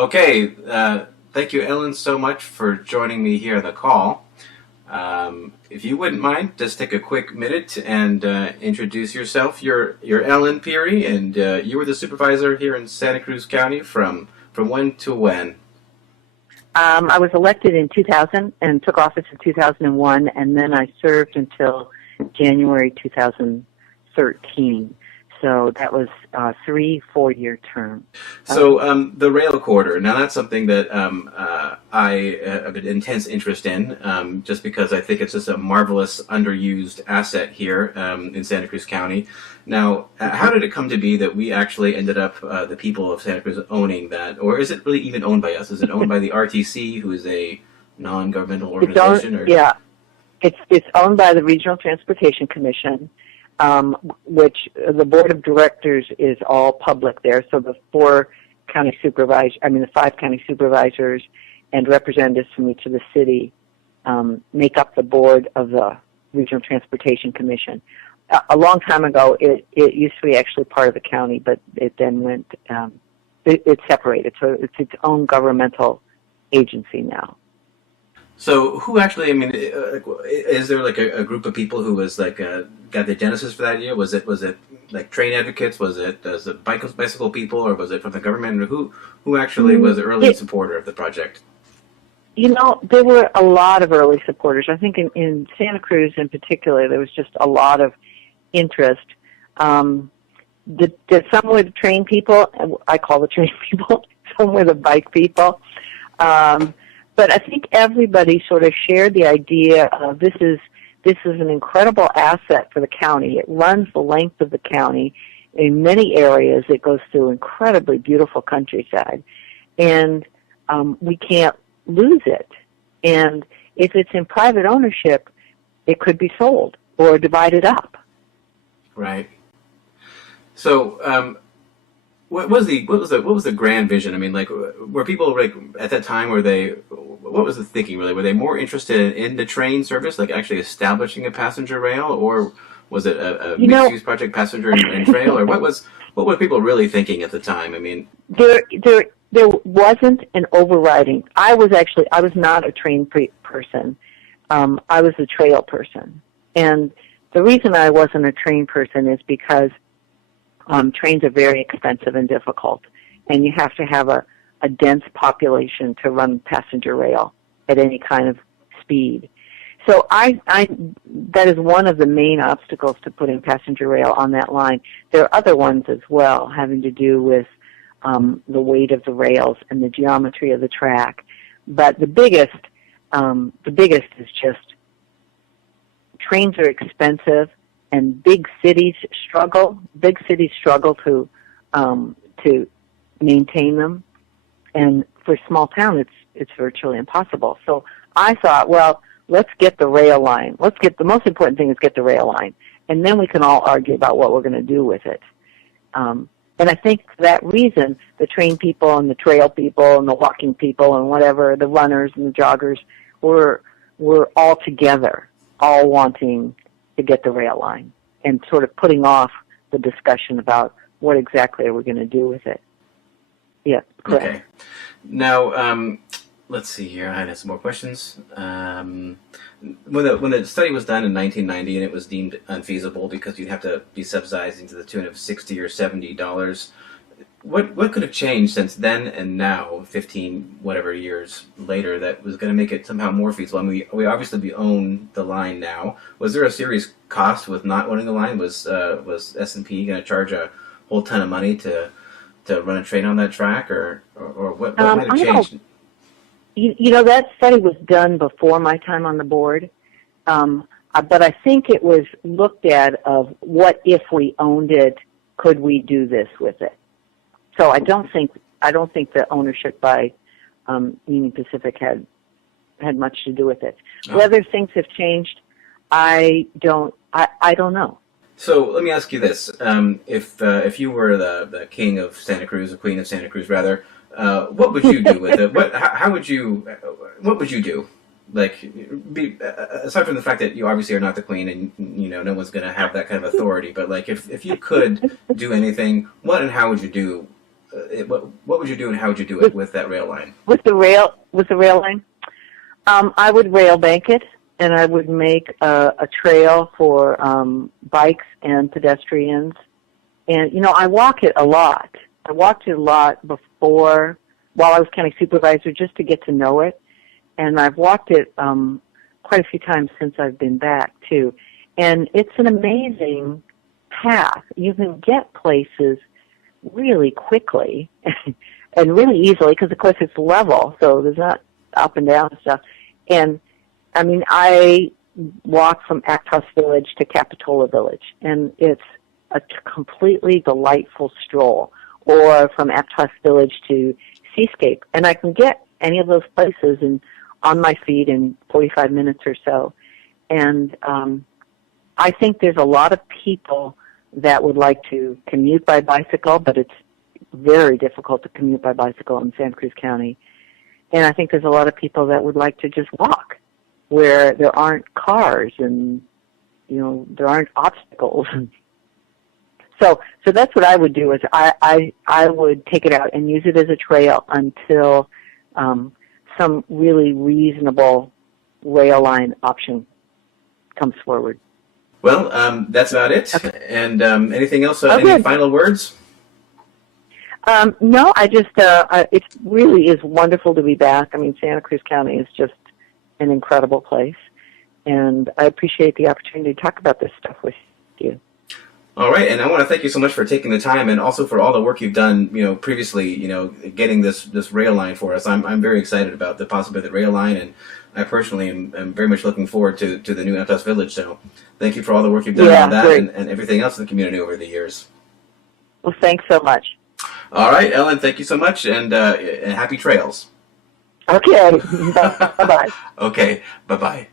Okay, thank you, Ellen, so much for joining me here on the call. If you wouldn't mind, just take a quick minute and introduce yourself. You're Ellen Pirie, and you were the supervisor here in Santa Cruz County from when to when? I was elected in 2000 and took office in 2001, and then I served until January 2013. So that was a 3-4-year term. So the rail corridor, now that's something that I have an intense interest in, just because I think it's just a marvelous underused asset here in Santa Cruz County. Now, how did it come to be that we actually ended up, the people of Santa Cruz, owning that? Or is it really even owned by us? Is it owned by the RTC, who is a non-governmental organization? Yeah, it's owned by the Regional Transportation Commission. Which the board of directors is all public there. So the 5 county supervisors and representatives from each of the city make up the board of the Regional Transportation Commission. A long time ago, it used to be actually part of the county, but it then went, it separated. So it's its own governmental agency now. So who actually, is there like a group of people who was like, got the genesis for that idea? Was it like train advocates? Was it bicycle people, or was it from the government? Who actually was the early supporter of the project? There were a lot of early supporters. I think in Santa Cruz in particular, there was just a lot of interest. Some were the train people, I call the train people, some were the bike people. But I think everybody sort of shared the idea of this is an incredible asset for the county. It runs the length of the county. In many areas, it goes through incredibly beautiful countryside. And we can't lose it. And if it's in private ownership, it could be sold or divided up. Right. So, what was the grand vision? I mean, like, were people like at that time? What was the thinking really? Were they more interested in the train service, like actually establishing a passenger rail, or was it a mixed-use project, passenger and trail, or what were people really thinking at the time? I mean, there wasn't an overriding. I was not a train person. I was a trail person, and the reason I wasn't a train person is because trains are very expensive and difficult, and you have to have a dense population to run passenger rail at any kind of speed. So that is one of the main obstacles to putting passenger rail on that line. There are other ones as well, having to do with the weight of the rails and the geometry of the track. But the biggest is just trains are expensive, and big cities struggle. Big cities struggle to maintain them, and for a small town, it's virtually impossible. So I thought, well, let's get the rail line. The most important thing is get the rail line, and then we can all argue about what we're going to do with it. And I think for that reason, the train people and the trail people and the walking people and whatever, the runners and the joggers were all together, all wanting to get the rail line and sort of putting off the discussion about what exactly are we going to do with it. Yeah, correct. Okay. Now, let's see here. I had some more questions. When the study was done in 1990 and it was deemed unfeasible because you'd have to be subsidizing to the tune of $60 or $70, what could have changed since then and now, 15 whatever years later, that was going to make it somehow more feasible? I mean, we obviously own the line now. Was there a serious cost with not owning the line? Was S&P going to charge a whole ton of money to run a train on that track, or what might have changed? That study was done before my time on the board, but I think it was looked at of what if we owned it, could we do this with it? So I don't think the ownership by Union Pacific had much to do with it. Oh. Whether things have changed, I don't know. So let me ask you this: if you were the king of Santa Cruz, the queen of Santa Cruz, rather, what would you do with it? What would you do? Like, aside from the fact that you obviously are not the queen and no one's going to have that kind of authority, but like if you could do anything, what and how would you do what would you do and how would you do it with that rail line? With the rail line, I would rail bank it, and I would make a trail for bikes and pedestrians. And I walk it a lot. I walked it a lot before, while I was county supervisor, just to get to know it. And I've walked it quite a few times since I've been back too. And it's an amazing path. You can get places really quickly and really easily because, of course, it's level, so there's not up and down and stuff. And, I mean, I walk from Aptos Village to Capitola Village, and it's a completely delightful stroll, or from Aptos Village to Seascape. And I can get any of those places on my feet in 45 minutes or so. And I think there's a lot of people that would like to commute by bicycle, but it's very difficult to commute by bicycle in Santa Cruz County. And I think there's a lot of people that would like to just walk, where there aren't cars and, there aren't obstacles. So that's what I would do, is I would take it out and use it as a trail until some really reasonable rail line option comes forward. Well, that's about it. Okay. And anything else? Any good. Final words? No, I just, it really is wonderful to be back. I mean, Santa Cruz County is just an incredible place. And I appreciate the opportunity to talk about this stuff with you. All right, and I want to thank you so much for taking the time, and also for all the work you've done, previously, getting this rail line for us. I'm very excited about the possibility of the rail line, and I personally am very much looking forward to the new Aptos Village. So, thank you for all the work you've done on that and everything else in the community over the years. Well, thanks so much. All right, Ellen, thank you so much, and happy trails. Okay, bye-bye. Okay, bye-bye.